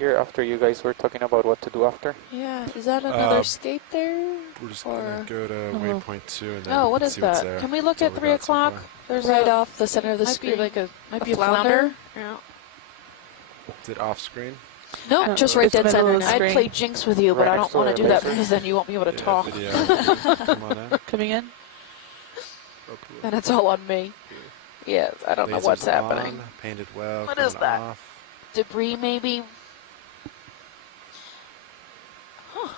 here after you guys were talking about what to do after? Yeah, is that another skate there? We're just gonna go to waypoint 2 and then Oh, what see is what's that? there. Can we look That's at all 3 got so o'clock? far. There's right off the center of the screen. Might be a flounder. Yeah. Is it off screen? No, just right dead center now. I'd play Jinx with you, but Right I next don't want to to do that laser. because then you won't be able to talk. Video. Come on in. Coming in. And it's all on me. Yeah, I don't know Lasers what's on, happening. painted well. What is coming that? Off. Debris, maybe? Huh.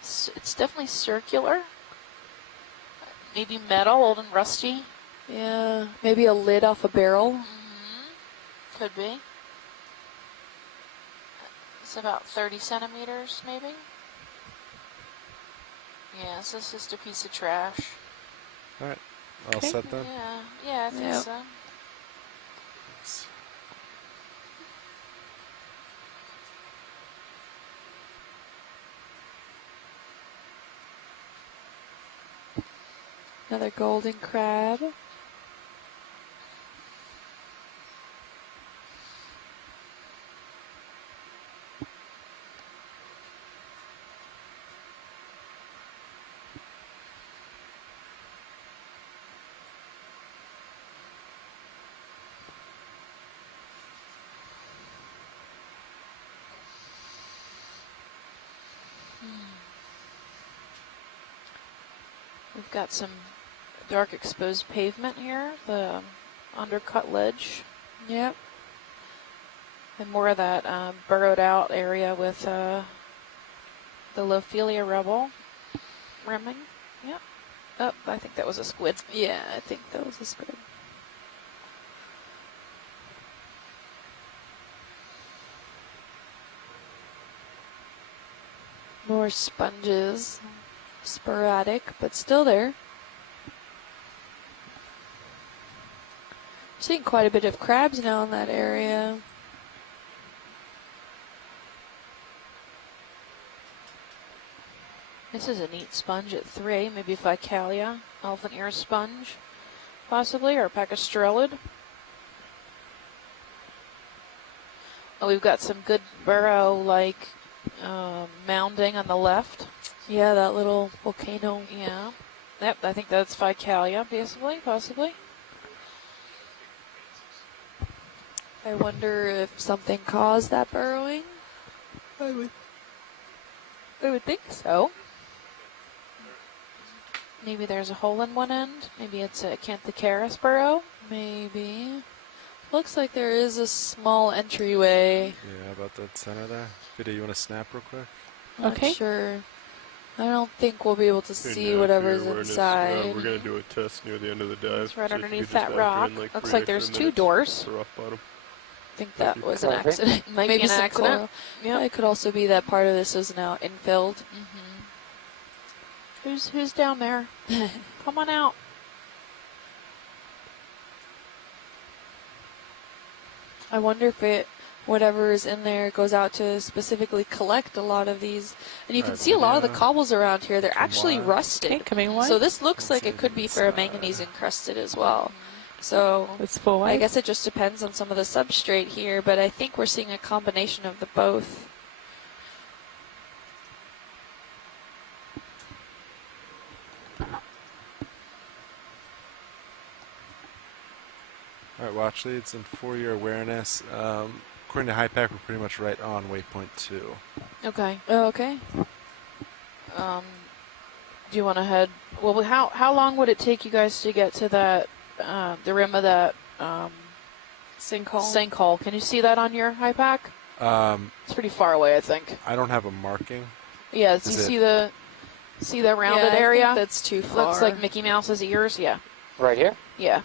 It's definitely circular. Maybe metal, old and rusty. Yeah, maybe a lid off a barrel. Could be. It's about 30 centimeters, maybe. Yeah, so it's just a piece of trash. All right, all set then. Yeah, I think so. Another golden crab. We've got some dark exposed pavement here, the undercut ledge. Yep. And more of that burrowed out area with the Lophelia rubble rimming. Yep. Oh, I think that was a squid. Yeah, I think that was a squid. More sponges. Sporadic, but still there. Seeing quite a bit of crabs now in that area. This is a neat sponge at 3, maybe Ficalia, elephant ear sponge, possibly, or Pacastrellid. Oh, we've got some good burrow-like mounding on the left. Yeah, that little volcano. Yeah. Yep, I think that's Ficalia, possibly. I wonder if something caused that burrowing. I would think so. Maybe there's a hole in one end. Maybe it's a Canthocaris burrow. Maybe. Looks like there is a small entryway. Yeah, about that center there. Vida, you want to snap real quick? Okay. Not sure. I don't think we'll be able to see whatever's inside. We're going to do a test near the end of the dive. It's right underneath that rock. Looks like there's 2 doors. I think that was an accident. Maybe an accident. Yeah, it could also be that part of this is now infilled. Who's down there? Come on out. I wonder if whatever is in there goes out to specifically collect a lot of these. And you can see a lot of the cobbles around here. They're actually rusted. Okay, coming wide. So this looks like it could be for a manganese encrusted as well. So it's full wide. I guess it just depends on some of the substrate here, but I think we're seeing a combination of the both. All right, watch leads and for your awareness. According to HiPAC, we're pretty much right on waypoint 2. Okay. Oh, okay. Do you want to head? Well, how long would it take you guys to get to that, the rim of that sinkhole? Can you see that on your HiPAC? It's pretty far away, I think. I don't have a marking. Yeah, do you see the rounded area? I think that's too far. Looks like Mickey Mouse's ears, yeah. Right here? Yeah.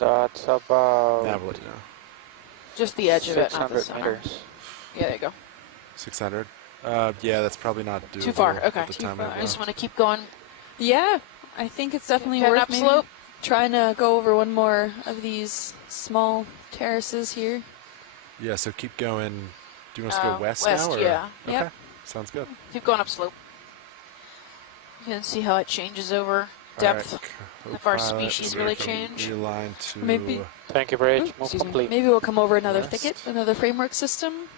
That's about... Now we'll let you know. Just the edge of it, not the 600 center. meters. Yeah, there you go. 600? Yeah, that's probably not doable. Too far, okay. Too far. I just want to keep going. Yeah, I think it's definitely Heading worth up maybe slope. trying to go over one more of these small terraces here. Yeah, so keep going. Do you want us to go west now? Or? Yeah. Okay, Yep. sounds good. Keep going up slope. You can see how it changes over depth All right, of our co-pilot, species we're really coming change. Reline to Maybe- Thank you, Bridge. Move Excuse me. complete. Maybe we'll come over another West. thicket, another framework system.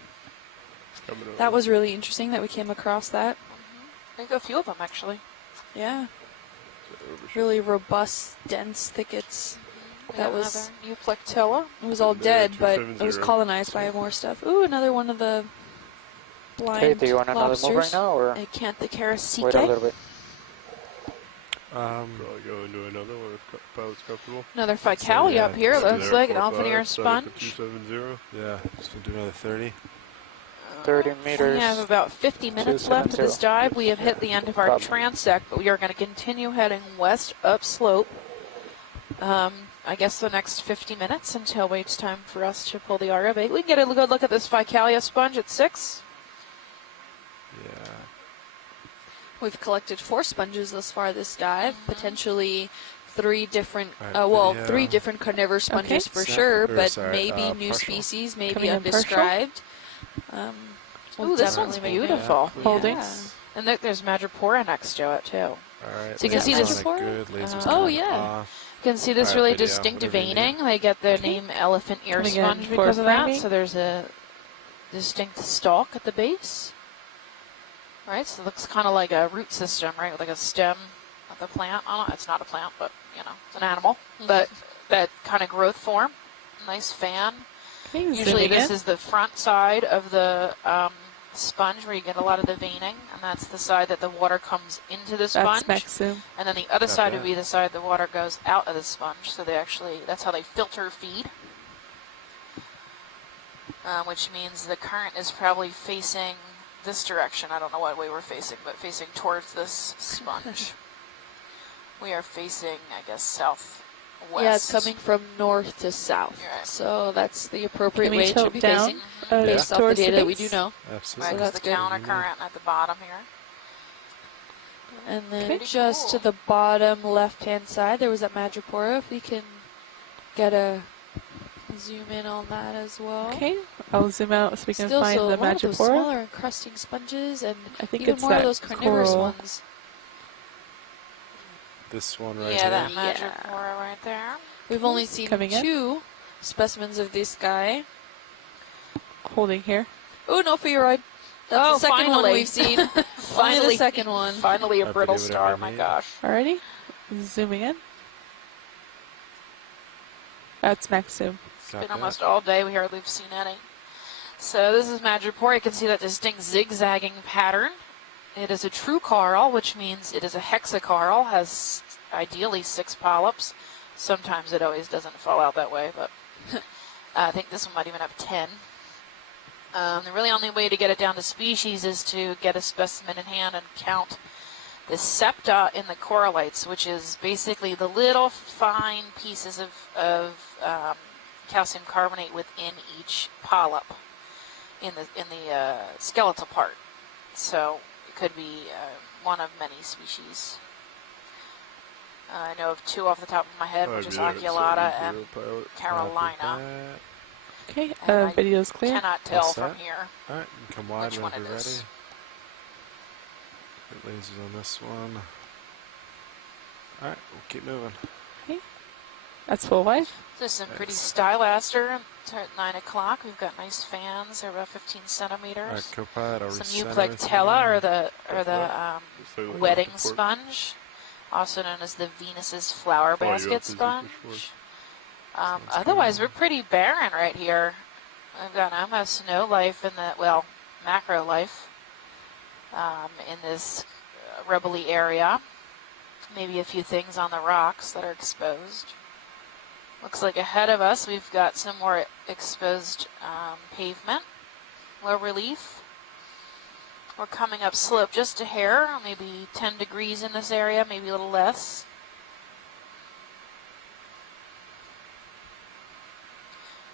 Coming over. That was really interesting that we came across that. I think a few of them actually. Yeah, Overshoot. really robust, dense thickets. We That have was- another new Plectella. It was all There, dead, but it 270. was colonized by more stuff. Ooh, another one of the blind Okay, do you want another lobsters. move right now, or Acanthocera wait a little CK. bit? Probably go into another one if pilot's comfortable. Another Ficalia yeah, up here. just Looks There, like an 4-5, Alphaneer set up at sponge. 270. yeah, just gonna do another 30. 30 meters. We have about 50 minutes left of this 270. dive. We have hit the end of our Copy. transect, but we are going to continue heading west upslope. I guess the next 50 minutes until it's time for us to pull the ROV. We can get a good look at this Ficalia sponge at 6. Yeah. We've collected 4 sponges thus far this dive, potentially 3 different, Alright, video. 3 different carnivorous sponges for Snap- sure, or but sorry, maybe new partial. species, maybe Coming in partial? undescribed. We'll Ooh, this definitely one's make it. beautiful. Yeah. Holdings. And there's Madrepora next to it, too. All right. So you can see laser's this- on it good. Laser's Oh, coming yeah. off. You can see this Alright, really video, distinct whatever you veining. They get the name elephant ear Coming in sponge for because of that. framing. So there's a distinct stalk at the base. Right, so it looks kind of like a root system, right, with like a stem of the plant. I don't know, it's not a plant, but, you know, it's an animal. But that kind of growth form. Nice fan. Okay, Usually zooming this in. is the front side of the sponge where you get a lot of the veining, and that's the side that the water comes into the sponge. That's max zoom. And then the other Got side that. would be the side the water goes out of the sponge. So they actually, that's how they filter feed. Which means the current is probably facing this direction. I don't know what way we're facing, but facing towards this sponge. We are facing, I guess, southwest. Yeah, it's coming from north to south. You're right. So that's the appropriate Can we way to tilt be down? facing Yeah. based off the Towards the data that we base? do know. Absolutely. Right, So 'cause that's the good. counter current at the bottom here. And then Pretty just to cool. the bottom left-hand side, there was that Madrepora. If we can get a zoom in on that as well. Okay, I'll zoom out so we can Still, find so the a lot of those Madrepora. smaller encrusting sponges, and I think even it's more of that those carnivorous coral. ones. This one right Yeah, here. that Yeah. Madrepora right there. We've only seen Coming in. 2 specimens of this guy. Holding here. Oh, no, Fearoid. That's Oh, the second one finally. we've seen. Only Finally, the second one. Finally a Happy to brittle do whatever star, you my need. gosh. Alrighty, zooming in. That's max zoom. It's Got been that. almost all day. We hardly have seen any. So this is Madrepora. You can see that distinct zigzagging pattern. It is a true coral, which means it is a hexacoral, has ideally 6 polyps. Sometimes it always doesn't fall out that way, but I think this one might even have 10. The really only way to get it down to species is to get a specimen in hand and count the septa in the corallites, which is basically the little fine pieces of calcium carbonate within each polyp in the skeletal part. So it could be one of many species. I know of 2 off the top of my head, which is Oculata and Carolina. Okay, And I video's clear. Cannot tell All from set. here. Alright, you can come wide Which one whenever it you're is. ready. Get lasers on this one. Alright, we'll keep moving. That's full wide. There's some pretty Nice. stylaster at 9 o'clock. We've got nice fans. They're about 15 centimeters. Alright, co-pilot, I'll Some recenter Euplectella everything. or the wedding sponge, also known as the Venus's flower basket sponge. Otherwise, we're pretty barren right here. I've got almost snow life in the, well, macro life in this rubbly area. Maybe a few things on the rocks that are exposed. Looks like ahead of us we've got some more exposed pavement, low relief. We're coming up slope just a hair, maybe 10 degrees in this area, maybe a little less.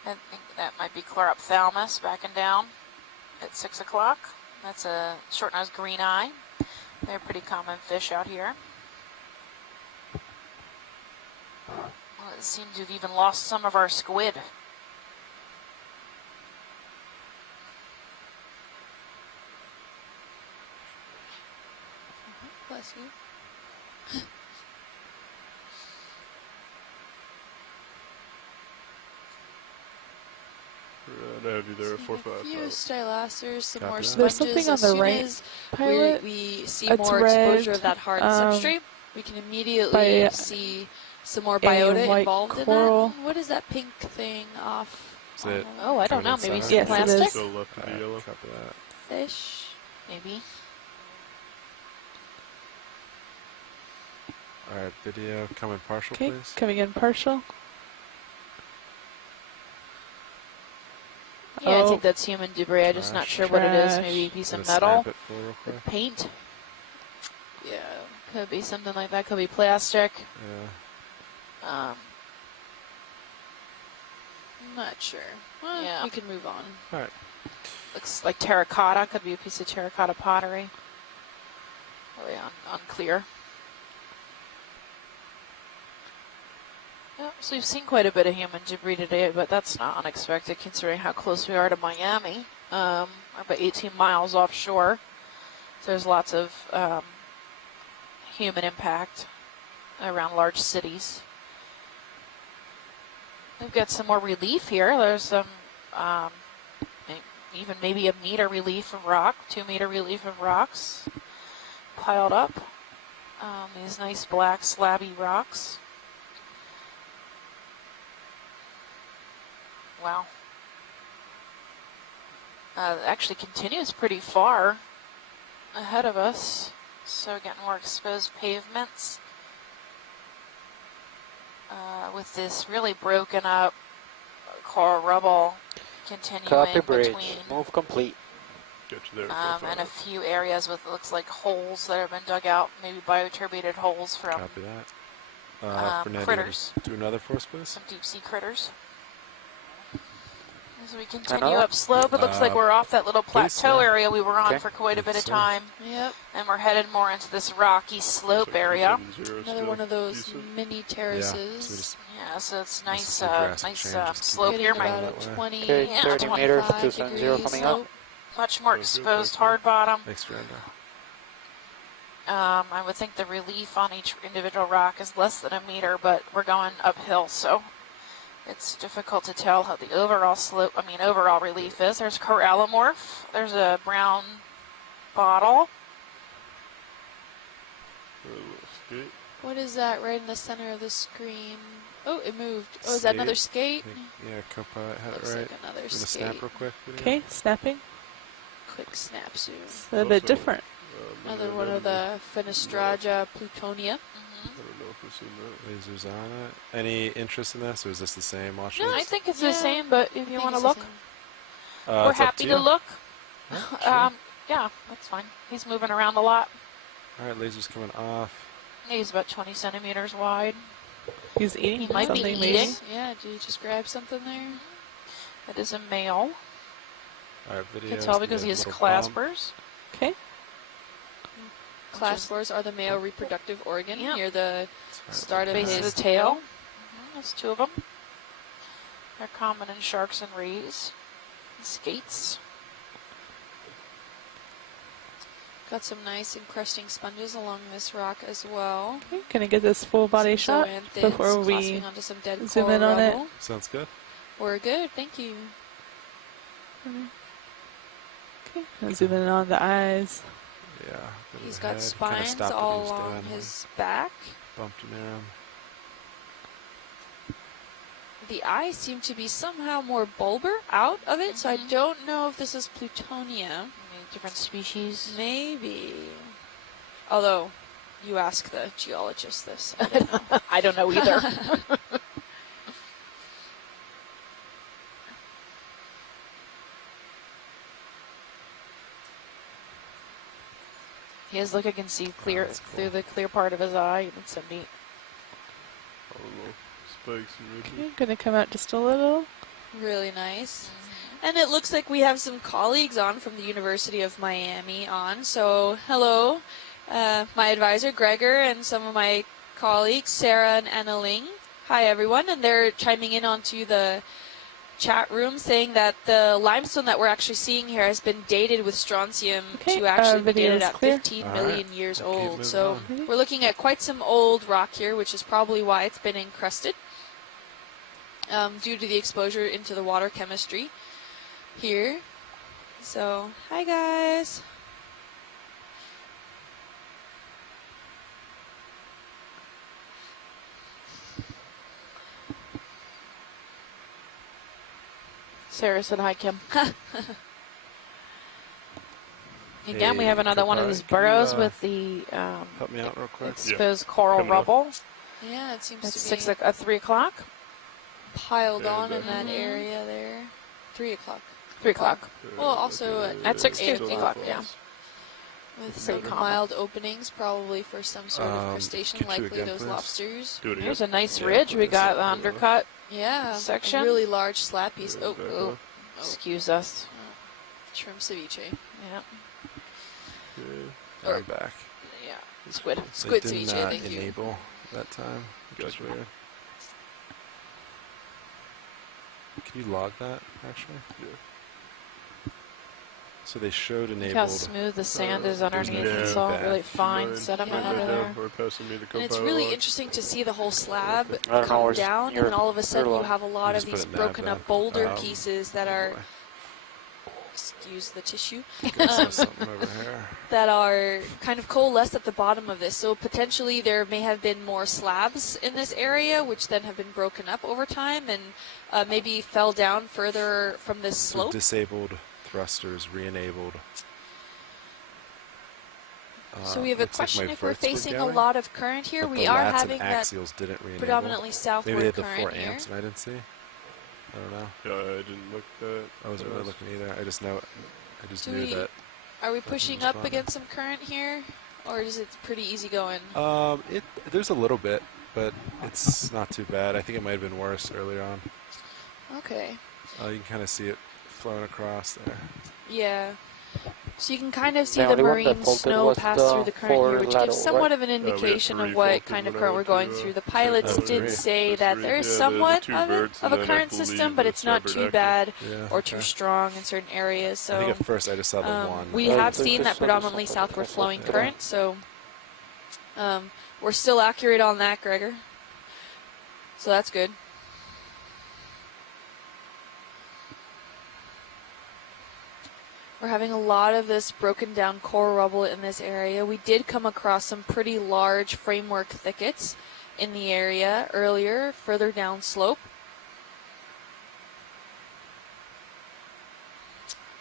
I think that might be chlorophthalmus backing down at 6 o'clock. That's a short-nosed green eye. They're a pretty common fish out here. Well, it seems we've even lost some of our squid. Bless you. I have either a 4-5 A few pilot. stylasters, some Copy more that. sponges. There's something on as the soon right as pilot. we see It's more red, exposure of that hard substrate, we can immediately by see some more biota white involved coral. in that. What is that pink thing off? Is it Oh, I don't know. coming in Maybe center? some Yes, it plastic? is. Go left of the Alright, yellow. copy that. Fish. Maybe. Alright, video coming partial, Okay, please. coming in partial. Yeah, I Oh. think that's human debris. I'm just not Trash. sure what it is. Trash. Maybe a piece Gonna of metal, snap it full real quick. paint. Yeah. Could be something like that. Could be plastic. Yeah. Um, I'm not sure. Well, Yeah. we can move on. Alright. looks like terracotta. Could be a piece of terracotta pottery. Really unclear. Yep, so we've seen quite a bit of human debris today, but that's not unexpected considering how close we are to Miami. We're about 18 miles offshore. So there's lots of human impact around large cities. We've got some more relief here. There's some, even maybe a meter relief of rock, 2 meter relief of rocks piled up. These nice black slabby rocks. Wow. Actually continues pretty far ahead of us. So getting more exposed pavements. With this really broken up coral rubble continuing Copy bridge. between Move complete. Get you there. and a few areas with looks like holes that have been dug out, maybe bioturbated holes from Copy that. Fernando, critters. do another for us, please. some deep sea critters. As we continue Another? up slope, it looks like we're off that little please, plateau yeah. area we were on Okay. for quite a bit of Yes, sir. time, Yep. and we're headed more into this rocky slope area. Another one of those mini Yeah. So we terraces. just Yeah, so it's This nice, is a drastic nice change, just keep slope it here. Getting going about that a way. 20, Okay, Yeah, 30 meters, 25 270 degree coming up. slope. Much more exposed hard bottom. thanks, Fernando. I would think the relief on each individual rock is less than a meter, but we're going uphill, so it's difficult to tell how the overall slope, overall relief is. There's corallimorph. There's a brown bottle. What is that right in the center of the screen? Oh, it moved. Oh, is that another skate? I think, yeah, Copilot had Looks it right. like another We're gonna skate. snap real quick. Video. Okay, snapping. Quick snap zoom. It's a bit different. Another one of the Fenestraja plutonia. I don't know if I've seen that. Lasers on it. Any interest in this, or is this the same? Watch No, I list? think it's Yeah, the same, but if you want to look, we're it's up happy to to you. look. Sure. Yeah, that's fine. He's moving around a lot. All right, lasers coming off. He's about 20 centimeters wide. He's eating He might be something, eating. maybe. Yeah, did you just grab something there? It is a male. All right, video. You can tell because he has claspers. Okay. Claspers are the male reproductive organ Yeah. near the start of Base his of the tail. There's 2 of them. They're common in sharks and rays. And skates. Got some nice encrusting sponges along this rock as well. Okay, gonna get this full body Some shot zoanthids before we clasping onto some dead zoom coral in on it. rubble. Sounds good. We're good, thank you. Okay, I'll zoom in on the eyes. Yeah. bit of He's a got head. Kinda spines stopped what he all was along doing when his back. bumped near him. The eyes seem to be somehow more bulbar out of it, so I Mhm. don't know if this is plutonia. Maybe different species. Maybe. Although, you ask the geologist this. I don't know. I don't know either. His look, I can see clear that's cool. through the clear part of his eye. It's so neat. All the little spikes and ridges. Okay, gonna come out just a little. Really nice. And it looks like we have some colleagues on from the University of Miami on. So, hello, my advisor, Gregor, and some of my colleagues, Sarah and Anna Ling. Hi, everyone. And they're chiming in onto the chat room saying that the limestone that we're actually seeing here has been dated with strontium Okay, to actually be video dated is at clear. 15 All million right. years We'll keep old. moving So on. we're looking at quite some old rock here, which is probably why it's been encrusted due to the exposure into the water chemistry. here. So, hi guys. Sarah said hi, Kim. Again, we Hey, have another one of Kapar, these can you, burrows with the help me out real quick? exposed coral Coming up. rubble. Yeah, it seems It's to be 3 o'clock. piled Yeah, on in that definitely. area there. 3 o'clock. 3 o'clock. Well, also At 6 8 o'clock, yeah. With Pretty some common. mild openings, probably for some sort of crustacean, could you likely again, those please? lobsters. Do it again. There's a nice Yeah, ridge. We please. got the undercut. Yeah, Section. a really large slab piece. Oh, Back Oh, off. excuse us. shrimp ceviche. Yeah, Okay. I'm back. yeah. Squid. Squid They didn't, ceviche, thank you. enable that time, which is Gotcha. weird. Can you log that, actually? Yeah. So they showed Look how enabled. smooth the sand is there's underneath. no It's all feedback. really Do you fine mind sediment Yeah. under right there. now, or passing me the And it's compile really log? interesting to see the whole slab I don't know come where's down, and your- then all of a sudden your you log. have a lot You of just put these it nav broken down. up boulder Oh, pieces that oh are, boy. excuse the tissue, Guess there's something over here. that are kind of coalesced at the bottom of this. So potentially there may have been more slabs in this area, which then have been broken up over time and maybe fell down further from this So slope. disabled thrusters re-enabled. So we have a Looks like question my if we're verts were facing a going, lot of current here. but We the are lats having and that axials didn't re-enable. predominantly Maybe they southward had the current 4 here. amps and I didn't see. I don't know. Yeah, I didn't look at that. I wasn't really looking either. I just Do knew we- that. Are we Nothing pushing up responded. against some current here, or is it pretty easy going? There's a little bit, but it's not too bad. I think it might have been worse earlier on. Okay. You can kind of see it flowing across there. Yeah. So you can kind of see The the only one that marine faulted snow was pass the through the current here, four which lateral, gives somewhat right? of an we had indication of 3 what faulted kind of when I current we're went going to, through. The pilots Oh, did three. say There's that 3. there's Yeah, the somewhat 2 of verts, a and then I current believe system, but the it's not too starboard bad Yeah. or too strong in certain areas. I think So at first I just saw the one. we Right, have so seen just that saw the predominantly something southward that's flowing what- current. So we're still accurate on that, Gregor. So that's good. We're having a lot of this broken down coral rubble in this area. We did come across some pretty large framework thickets in the area earlier, further down slope.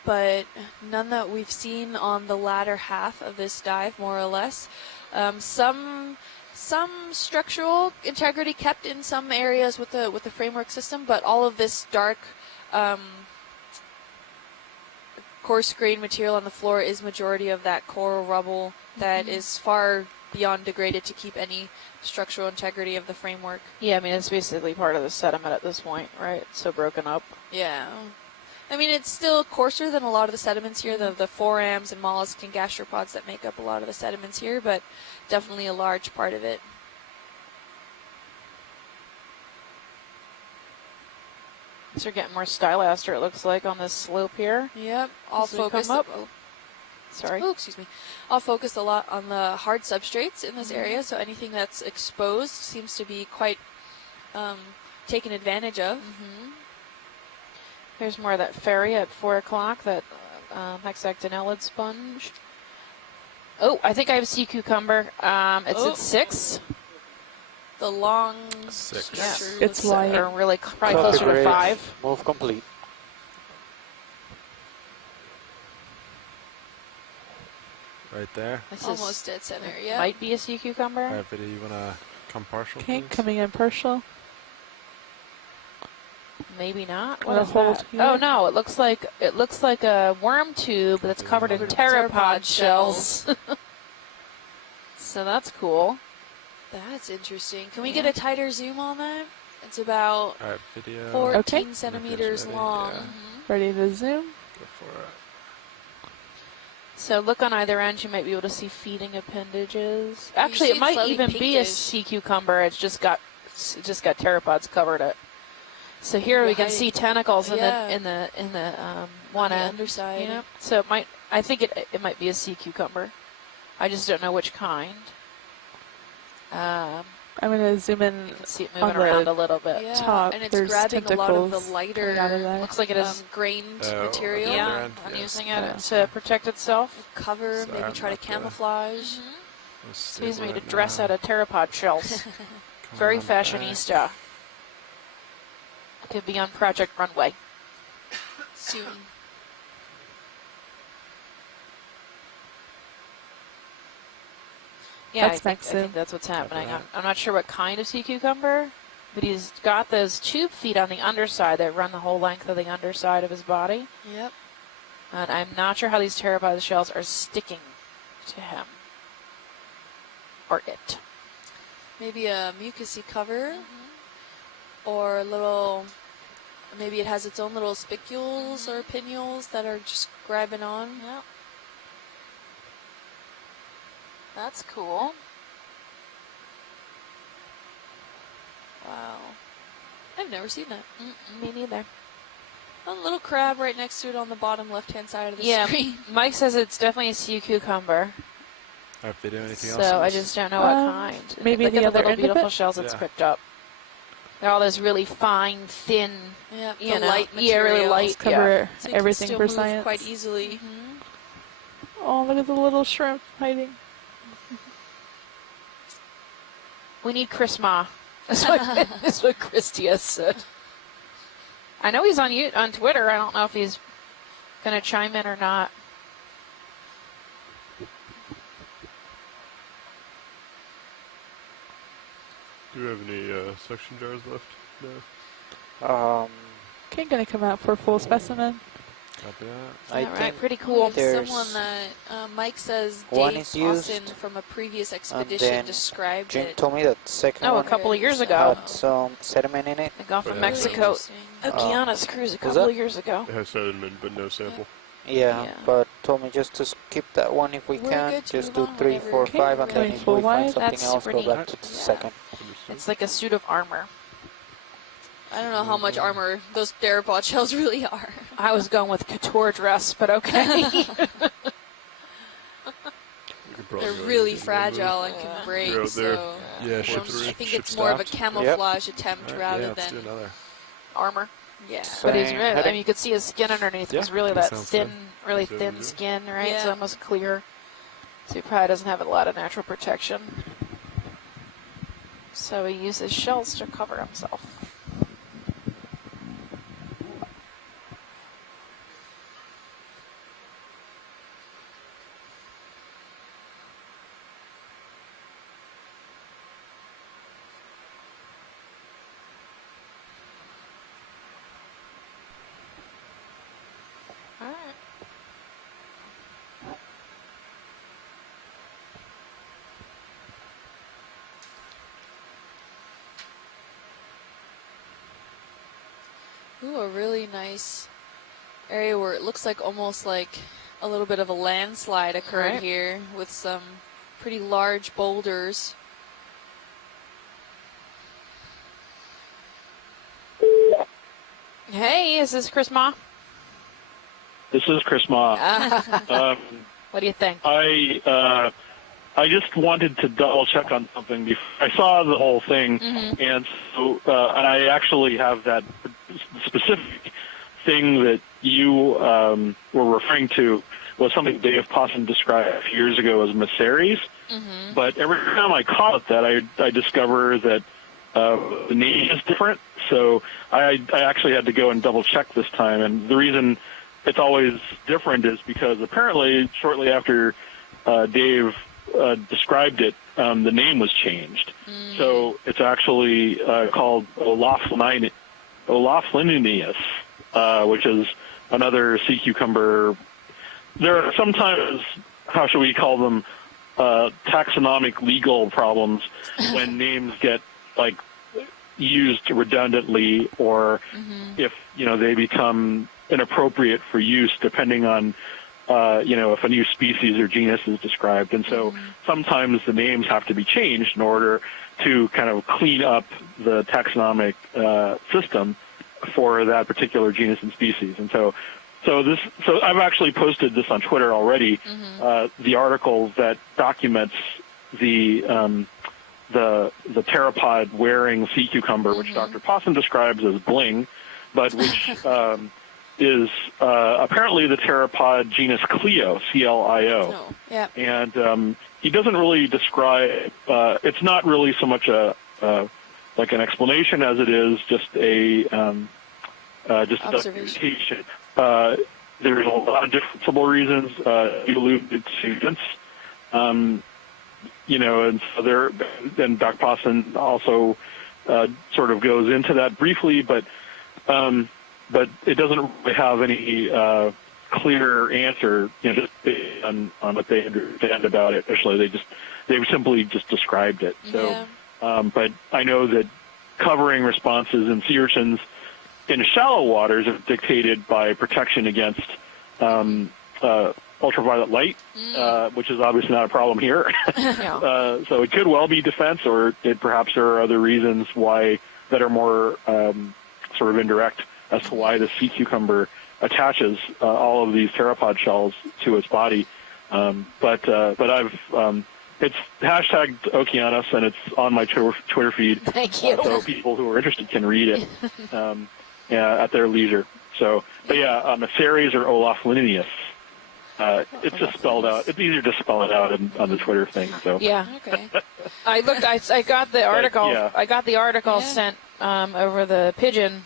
But none that we've seen on the latter half of this dive, more or less. Some structural integrity kept in some areas with the framework system, but all of this dark coarse grain material on the floor is majority of that coral rubble that is far beyond degraded to keep any structural integrity of the framework. Yeah, I mean, it's basically part of the sediment at this point, right? It's so broken up. Yeah. I mean, it's still coarser than a lot of the sediments here, the forams and mollusks and gastropods that make up a lot of the sediments here, but definitely a large part of it. These are getting more stylaster, it looks like, on this slope here. Yep. All As we come focused. up. Sorry. Oh, excuse me. I'll focus a lot on the hard substrates in this area, so anything that's exposed seems to be quite taken advantage of. There's more of that ferry at 4 o'clock, that hexactinellid sponge. Oh, I think I have sea cucumber. It's Oh. at 6. The long 6. structure It's looks light. Or really probably Copy closer to grade. 5. Move complete. Right there. This almost dead center. Yeah. might be a sea cucumber. All right, Vidya, you want to come partial, Okay, please? coming in partial. Maybe not. Wanna What is hold that? here? Oh no, it looks like a worm tube that's covered in pteropod shells. So that's cool. That's interesting. Can we Yeah. get a tighter zoom on that? It's about All right, video. 14 Okay. centimeters Ready? long. Yeah. Ready to zoom? Go for it. So look on either end. You might be able to see feeding appendages. Actually, see it it's might slightly even be a pinkish. sea cucumber. It's just got pteropods covered it. So here we can Right. see tentacles in Yeah. the one On the end. underside. You know? So it might. I think it might be a sea cucumber. I just don't know which kind. I'm gonna zoom in You can see it on moving the around a little bit. Yeah, top. and it's There's grabbing a lot of the tentacles lighter coming out of that. Looks like it is. grained Oh, material. okay. Yeah, Around, I'm yes. using it to protect itself. Cover, So maybe I'm try to not the- camouflage. So he's made a dress out of pteropod shells. Come Very on back. fashionista. Could be on Project Runway. Soon. Yeah, That's I Maxim. think that's what's happening. that. I'm not sure what kind of sea cucumber, but he's got those tube feet on the underside that run the whole length of the underside of his body. Yep. And I'm not sure how these pteropod shells are sticking to him. Or it. Maybe a mucusy cover. Or a little, maybe it has its own little spicules or pinnules that are just grabbing on. Yep. That's cool. Wow. I've never seen that. Me neither. A little crab right next to it on the bottom left-hand side of the Yeah, screen. Mike says it's definitely a sea cucumber. Or if they do anything So else. I just don't know what kind. maybe Look the at other little end of beautiful it? shells it's Yeah. picked up. They're all those really fine, thin, Yeah, you the know, light yeah, really material. light. Cover So you everything can for still move science. quite easily. Oh, look at the little shrimp hiding. We need Chris Ma. That's what Christy has said. I know he's on Twitter. I don't know if he's going to chime in or not. Do we have any suction jars left? No. Okay, gonna come out for full specimen. Copy that. I All right, think pretty cool. there's Someone that Mike says one Dave is used, Austin from a previous and expedition then described Jim it. told me that the second Oh, a one couple of years ago. had some sediment in it. The Gulf of Yeah. Mexico. Interesting. Okeanos cruise a was couple that- of years ago. It has sediment, but no sample. Yeah, Yeah. but told me just to skip that one if we We're can. good to Just move do on 3, whenever 4, Okay, 5, and then going if full we find wide. something That's else, super go back neat. to the Yeah. second. Understood. It's like a suit of armor. I don't know how much armor those theropod shells really are. I was going with couture dress, but okay. We could probably They're go really ahead and fragile and can break, You're out there. so Yeah, I ship think ship it's more of a stopped. camouflage attempt All right, rather yeah, let's do than another. Armor. yeah. So- But he's Same really, I heading. mean, you could see his skin underneath was Yeah, really that that sounds thin, good. really That thin sounds good. skin, right? It's Yeah. almost clear. So he probably doesn't have a lot of natural protection. So he uses shells to cover himself. All right. Ooh, a really nice area where it looks like almost like a little bit of a landslide occurred Right. here with some pretty large boulders. Hey, is this Chris Ma? This is Chris Ma. What do you think? I just wanted to double check on something before I saw the whole thing, and so and I actually have that specific thing that you were referring to was something Dave Posson described a few years ago as Maceres. But every time I call it that, I discover that the name is different. So I actually had to go and double check this time, and the reason it's always different is because apparently shortly after Dave described it, the name was changed. So it's actually called Olaflinius, which is another sea cucumber. There are sometimes, how should we call them, taxonomic legal problems when names get like used redundantly, or if they become inappropriate for use, depending on if a new species or genus is described. And so sometimes the names have to be changed in order to kind of clean up the taxonomic system for that particular genus and species. And so I've actually posted this on Twitter already, the article that documents the the pteropod-wearing sea cucumber, which Dr. Posson describes as bling, but which is apparently the pteropod genus Clio, C-L-I-O. No. Yeah. And he doesn't really describe. It's not really so much like an explanation as it is just a Observation. There's a lot of different simple reasons you alluded to since, and so there. And Dr. Posson also sort of goes into that briefly, but it doesn't really have any clear answer, just on what they understand about it. Actually, they simply just described it. So, but I know that covering responses in sea urchins in shallow waters are dictated by protection against ultraviolet light, which is obviously not a problem here. So it could well be defense, or perhaps there are other reasons why that are more sort of indirect as to why the sea cucumber attaches all of these pteropod shells to its body. But I've it's hashtagged Okeanos, and it's on my Twitter feed. Thank you. So people who are interested can read it at their leisure. So, but Maceres or Olaf Linnaeus. It's just spelled out. It's easier to spell it out on the Twitter thing. So Yeah. Okay. I looked. I got the article. yeah. I got the article sent over the pigeon.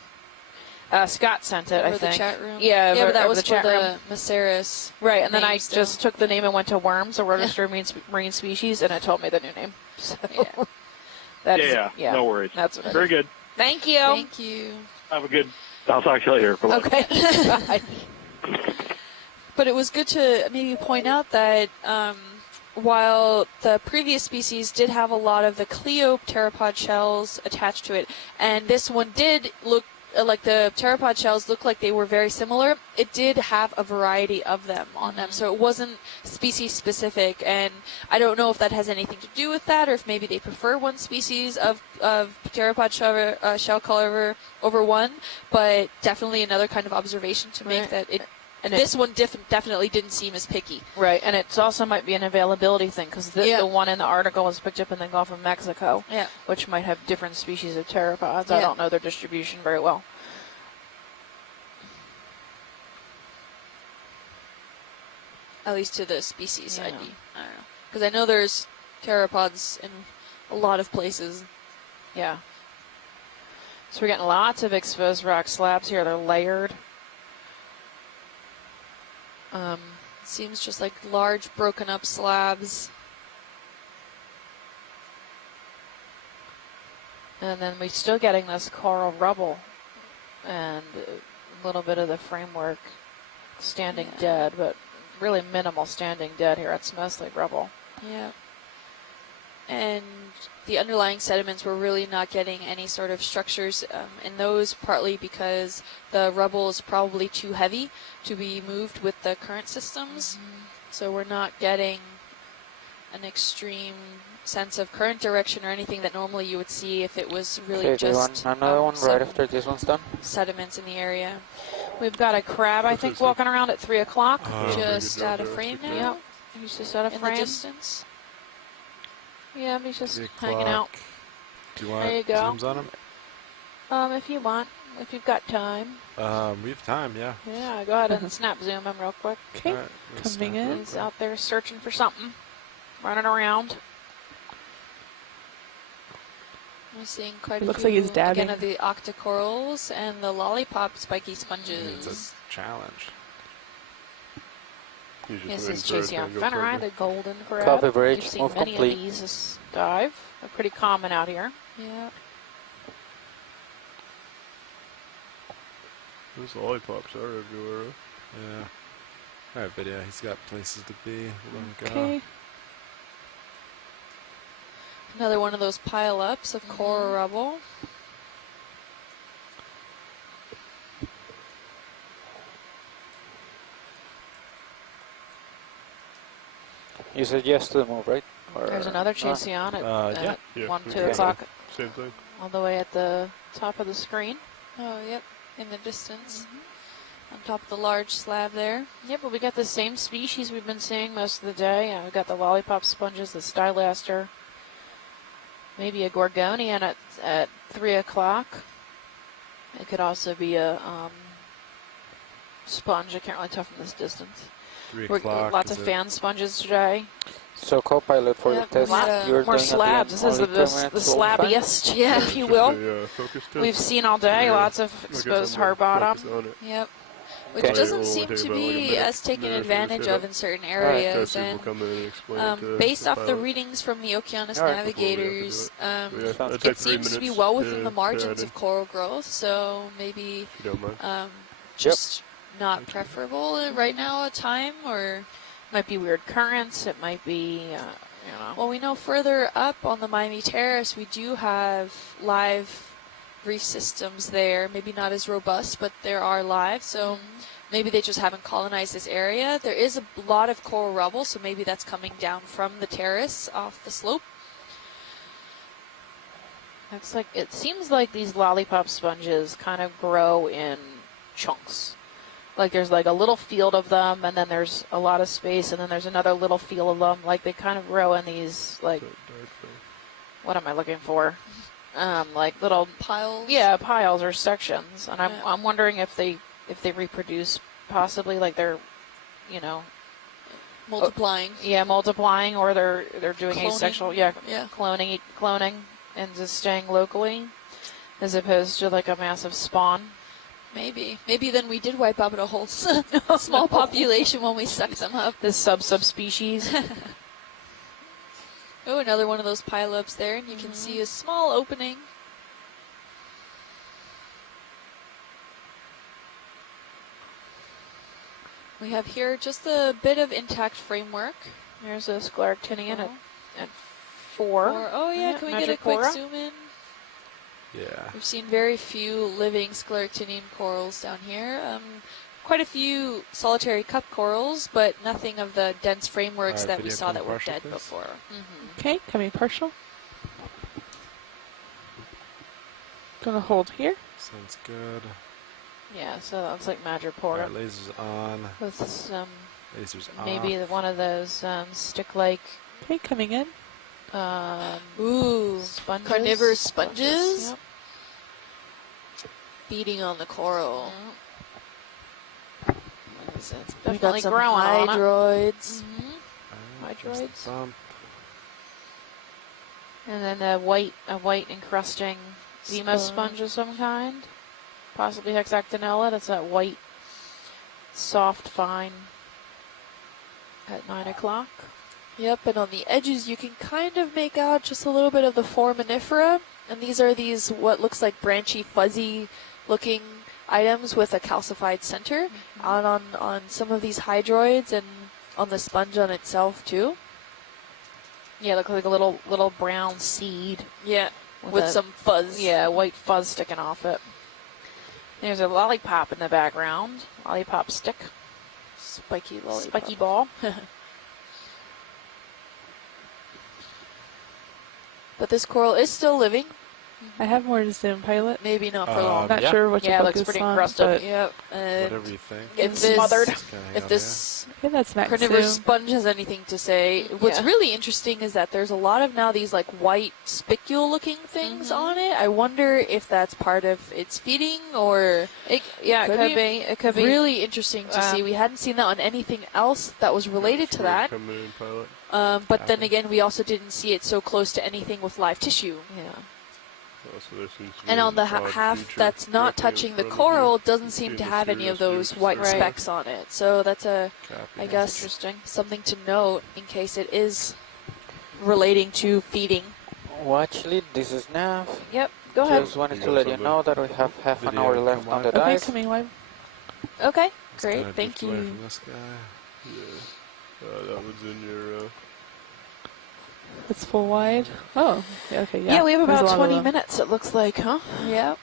Scott sent it, I Over think. the chat room. Yeah, Yeah, but that over was the for chat room. the Maceres. Right, and then I name still. just took the name and went to worms, a registered marine species, and it told me the new name. So Yeah. that's, yeah, no worries. That's what Very good. Thank you. Thank you. Have a good. I'll talk to you later. Bye-bye. Okay. Bye. But it was good to maybe point out that while the previous species did have a lot of the Clio pteropod shells attached to it, and this one did look like the pteropod shells looked like they were very similar, it did have a variety of them on them. So it wasn't species specific, and I don't know if that has anything to do with that, or if maybe they prefer one species of pteropod shell color over one, but definitely another kind of observation to make that it. And this one definitely didn't seem as picky. Right, and it also might be an availability thing, because the one in the article was picked up in the Gulf of Mexico, which might have different species of pteropods. I don't know their distribution very well. At least to the species ID. I don't know. Because I know there's pteropods in a lot of places. Yeah. So we're getting lots of exposed rock slabs here. They're layered. Seems just like large broken up slabs. And then we're still getting this coral rubble and a little bit of the framework standing dead, but really minimal standing dead here. It's mostly rubble. Yeah. And the underlying sediments were really not getting any sort of structures in those, partly because the rubble is probably too heavy to be moved with the current systems. So we're not getting an extreme sense of current direction or anything that normally you would see if it was really just another one right after this one's done. Sediments in the area. We've got a crab, I think, walking around at 3 o'clock. Just out of frame now. Yep. He's just out of frame. In the distance. Yeah, he's just 3 hanging out. Do you want There you go. zooms on him? If you want, if you've got time. We have time, yeah. Yeah, go ahead and snap zoom him real quick. Okay, All right, let's coming snap in. real He's quick. out there searching for something, running around. I'm seeing quite It a looks few, like he's dabbing. again, of the octocorals and the lollipop spiky It's sponges. a challenge. He's just This waiting is for it to Chasey go Fennerai, further. the golden crab. Copy bridge, We've seen move many complete. of these dive. They're pretty common out here. Yeah. Those lollipops are everywhere. Yeah. All right, video. He's got places to be. Let him go. Okay. Another one of those pile-ups of coral rubble. You said yes to the move, right? Or, There's another Chasey on at, yeah. Yeah, 1, we 2 can o'clock, Same thing. all the way at the top of the screen. Oh, yep, in the distance. On top of the large slab there. Yep, but we got the same species we've been seeing most of the day. We've got the lollipop sponges, the stylaster. Maybe a gorgonian at 3 o'clock. It could also be a sponge. I can't really tell from this distance. 3 We're, o'clock. lots is of it- fan sponges today. So co-pilot for Yep, the test, lot you're More doing slabs. This is only 2 minutes the all the time? slabbiest, Yeah. if you will. A focus test. We've seen all day Yeah. lots of I guess exposed I'm hard gonna bottom. focus on it. Yep. Which Okay. doesn't It'll seem only to take about like a be minute, us taken minute or so to advantage set of up. in certain Test areas. people And come in and explain it to based the off the pilot. readings from the Okeanos All right. navigators, Yeah, Sounds that'd it take 3 seems to be minutes well within the to margins add of coral growth. So maybe if you don't mind. just not preferable right now at time, or Might be weird currents. It might be, well, we know further up on the Miami Terrace we do have live reef systems there. Maybe not as robust, but there are live. So maybe they just haven't colonized this area. There is a lot of coral rubble, so maybe that's coming down from the terrace off the slope. It's like, it seems like these lollipop sponges kind of grow in chunks. Like there's like a little field of them, and then there's a lot of space, and then there's another little field of them. Like they kind of grow in these, like, That dark thing. what am I looking for? Like little, Piles. yeah, piles or sections. And Yeah. I'm wondering if they reproduce, possibly, like they're, Multiplying. yeah, multiplying, or they're doing Cloning. asexual, yeah, Yeah. cloning, and just staying locally, as opposed to like a massive spawn. Maybe. Maybe then we did wipe out a whole small population when we sucked them up. This subspecies. Oh, another one of those pileups there, and you can see a small opening. We have here just a bit of intact framework. There's a scleractinian Oh. at 4. Oh yeah, can we get a quick Magicora. zoom in? Yeah. We've seen very few living scleractinian corals down here. Quite a few solitary cup corals, but nothing of the dense frameworks that we video saw come that were partial, dead please. before. Okay, coming partial. Gonna hold here. Sounds good. Yeah, so that's like All Madrepora. right, lasers on. With some, Lasers maybe off. one of those stick-like Okay, coming in. Ooh, sponges. carnivorous sponges Yep. feeding on the coral. It's We definitely got some growing on it. hydroids. Alright, just the Hydroids. bump. And then a white encrusting Zemo Sponge. sponge of some kind. Possibly hexactinella. That's that white, soft, fine at 9 o'clock. Yep, and on the edges you can kind of make out just a little bit of the foraminifera. And these are what looks like branchy, fuzzy looking items with a calcified center out on some of these hydroids and on the sponge on itself too. Yeah, look like a little brown seed. Yeah, with a- some fuzz. Yeah, white fuzz sticking off it. There's a lollipop in the background. Lollipop stick. Spiky lollipop. Spiky ball. But this coral is still living. I have more to zoom, pilot. Maybe not for long. Not Yeah. sure what Yeah, it your looks focus pretty on, encrusted. but Yep. Whatever you think. If It's this, smothered. Just kinda hang if out this yeah, that's max carnivorous zoom. sponge has anything to say, what's Yeah. really interesting is that there's a lot of now these like white spicule-looking things on it. I wonder if that's part of its feeding or It could be. It could be. really interesting to see. We hadn't seen that on anything else that was related to that. Coming in, pilot. But then Copy. again, we also didn't see it so close to anything with live tissue. Yeah. Oh, so there seems to be And on the an odd half feature that's not directly in touching the front of coral, you. it doesn't It's seem to being have any of those mysterious white or- Right. specks on it. So that's I Copy. guess, Interesting. something to note in case it is relating to feeding. Well, actually, this is Nav. Yep. Go ahead. Just wanted You to got let you something? know that we have half an Video hour come left on the live? Okay, dice. coming live. Okay, Just great, kinda thank drift away you. from this guy. Yeah. That was in your. It's full wide. Oh, yeah, okay, yeah. Yeah, we have There's a about lot of 20 them. minutes, it looks like, huh? Yep.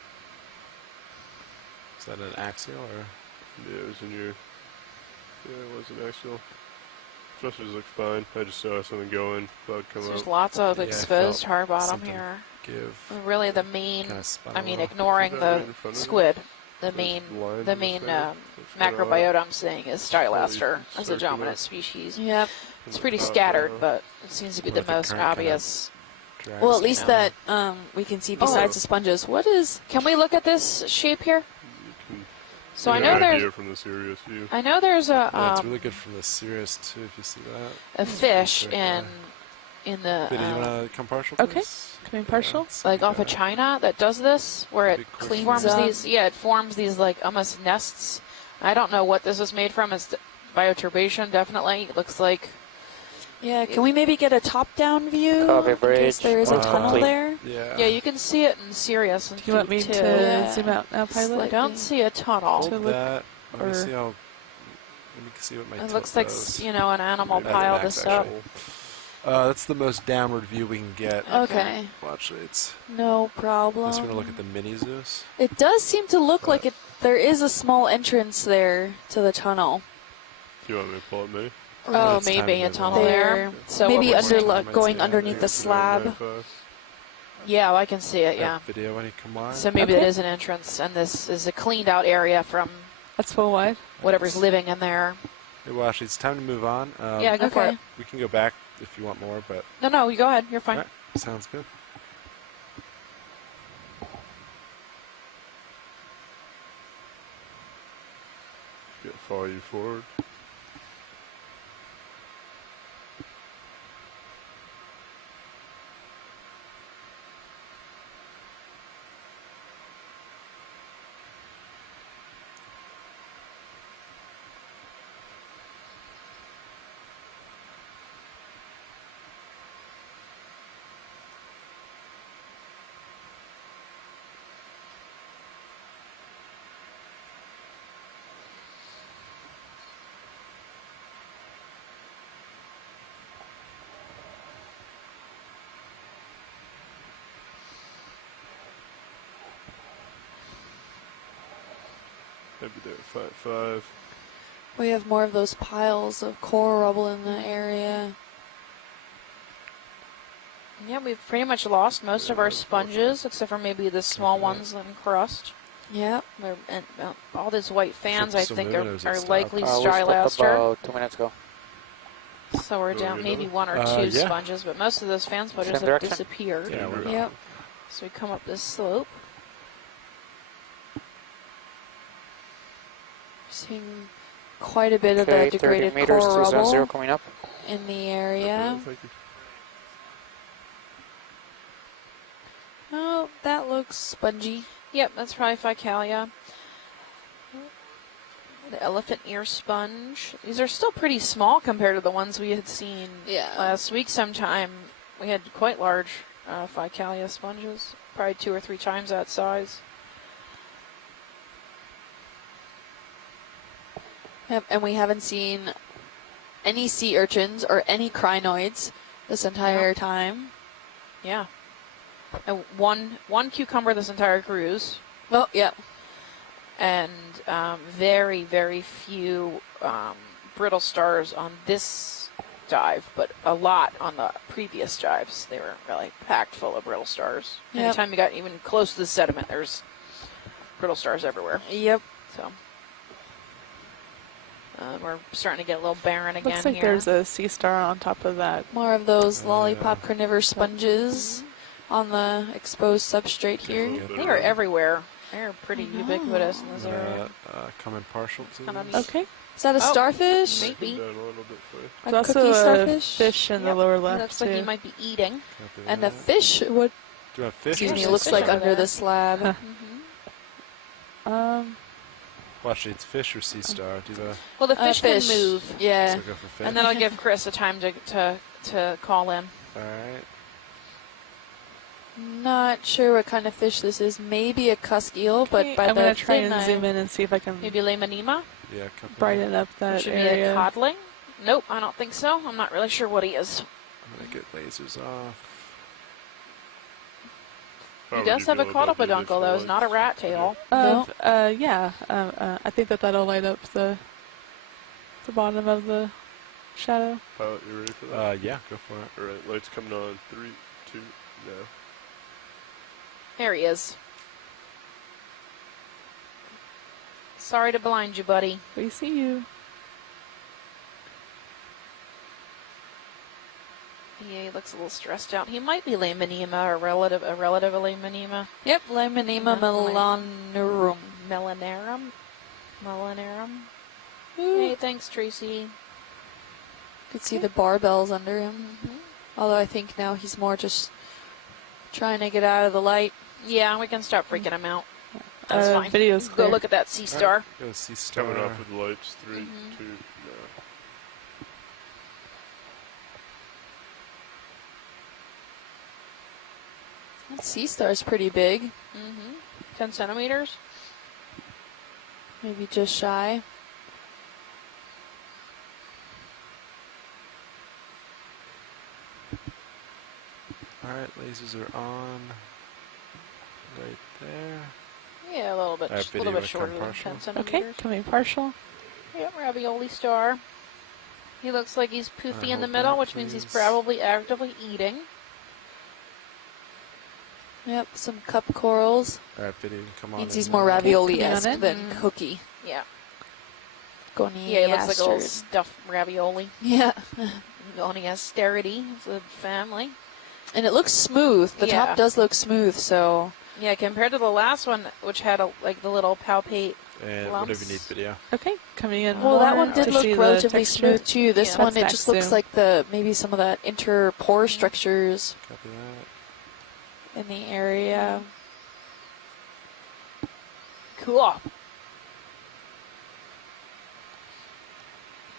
Is that an axial or? Yeah, it was in your. Yeah, it was an axial. Thrusters look fine. I just saw something going. Thought it'd come There's out. lots of Yeah, I exposed felt hard bottom something here. Give. Really, the main, Kinda spun I a mean, little. ignoring Is that right the in front of you? squid, the Those main, lines the in main sand? It's kinda macrobiota I'm seeing is stylaster as a circular. dominant species. Yep. It's pretty Top scattered, down. but it seems to be the With the most current kinda obvious. Try Well, to at least see. that we can see besides the sponges. What is? Can we look at this shape here? You can So I get know an idea there's from the Sirius view. I know there's a Yeah, it's really good from the Sirius too. If you see that. a fish Check in the Biddy, you wanna come partial? Okay. Please? Coming partial? let's like see off of that. China that does this, where it Big cool forms things. these. Yeah, it forms these like almost nests. I don't know what this is made from. It's bioturbation, definitely. It looks like Yeah, can we maybe get a top-down view Copy, in case bridge. there is a tunnel Complete. there? Yeah. yeah, you can see it in Sirius and Do you want me feet, to too. Yeah. zoom out now, I pilot? don't see a tunnel. to Hold look, that. Let me or- see how. Let me see what my. It tilt looks like does. you know an animal That's piled max, this up. actually. That's the most downward view we can get. Okay, Watch it's. no problem. Unless we want to look at the mini Zeus. It does seem to look like there is a small entrance there to the tunnel. Do you want me to pull up me? Oh, It's time maybe to a move tunnel on. there. So maybe what we're under saying- going Yeah, underneath the Nine, slab. 9, 5. Yeah, I can see it. Yeah. Video when you come on. So maybe Okay. that is an entrance, and this is a cleaned out area from That's full wide. whatever's living in there. Hey, well, actually, it's time to move on. Yeah, go for okay. it. We can go back if you want more, but No, you go ahead. You're fine. Alright, sounds good. Follow you forward. Maybe there, 5. We have more of those piles of coral rubble in the area. Yeah, we've pretty much lost most of our sponges, except for maybe the small ones in crust. Yep. And all these white fans, I Some think, luminous and are stuff. likely We stopped stylaster. about 2 minutes ago. So we're Do you down want maybe another? one or two Yeah. sponges, but most of those fan sponges Same have direction? disappeared. Yeah, we're Yep. So we come up this slope. Seeing quite a bit of Okay, the 30 degraded meters coral to zone 0 rubble coming up. in the area. Thank you. Oh, that looks spongy. Yep, that's probably Ficalia. The elephant ear sponge. These are still pretty small compared to the ones we had seen Yeah. last week sometime. We had quite large Ficalia sponges, probably 2 or 3 times that size. Yep, and we haven't seen any sea urchins or any crinoids this entire time. Yeah. And one cucumber this entire cruise, Oh, yep. and very, very few brittle stars on this dive, but a lot on the previous dives. They were really packed full of brittle stars. Yep. Anytime you got even close to the sediment, there's brittle stars everywhere. Yep. So we're starting to get a little barren again Looks like here. there's a sea star on top of that. More of those Oh, lollipop yeah. carnivorous sponges on the exposed substrate here. Yeah. They are everywhere. They're pretty ubiquitous in this I'm area. gonna come in partial to Kinda these. neat. Okay. Is that a Oh, starfish? maybe. Come down a little bit for you. A There's cookie also a starfish? fish in the Yep. lower left, Looks like too. he might be eating. Copy And a that. fish, what, Do you want fish? excuse or me, There's it looks fish like over under there. the slab. Um, Well, actually, it's fish or sea star. Do the Well, the fish, fish. can move, Yeah. so go for fish. and then I'll give Chris a time to call in. All right. Not sure what kind of fish this is. Maybe a cusk eel, but okay, by I'm the going to try fin and I- zoom in and see if I can Maybe Lemanima? Yeah. Copy brighten that. up that Should be a area. codling? Nope, I don't think so. I'm not really sure what he is. I'm gonna get lasers off. How He would does you have a feel about the caudal additional though. It's not a lights? rat tail. Yeah. I think that'll light up the bottom of the shadow. Pilot, you ready for that? Yeah. Go for it. All right, lights coming on. 3, 2, now. There he is. Sorry to blind you, buddy. We see you. Yeah, he looks a little stressed out. He might be Laminema or a relative of Laminema. Yep, Laminema melanorum. Melanarum. Hey, thanks, Tracy. You could see the barbells under him. Although I think now he's more just trying to get out of the light. Yeah, we can stop freaking him out. That's fine. Video's clear. Go look at that sea star. Go sea star. Coming off with the lights. 3, 2, no. That sea star's pretty big. 10 centimeters. Maybe just shy. Alright, lasers are on. Right there. Yeah, a little bit, Alright, video will shorter come than partial. 10 centimeters. Okay, coming partial. Yep, ravioli star. He looks like he's poofy in the hold middle, that, which means he's please. probably actively eating. Yep, some cup corals. Alright, video, come on. Means in he's more there. ravioli-esque Coming on than cookie. Yeah. Goni Yeah, he looks like a little astrid. stuffed ravioli. Yeah. Goni austerity, the family. And it looks smooth. The Yeah. top does look smooth, so... Yeah, compared to the last one, which had like the little palpate. And lumps. whatever you need, video. Okay, coming in. Well, that more one did to look see the relatively texture. smooth, too. This Yeah. one, it That's just back looks zoom. like maybe some of the interpore structures Copy that. in the area. Cool.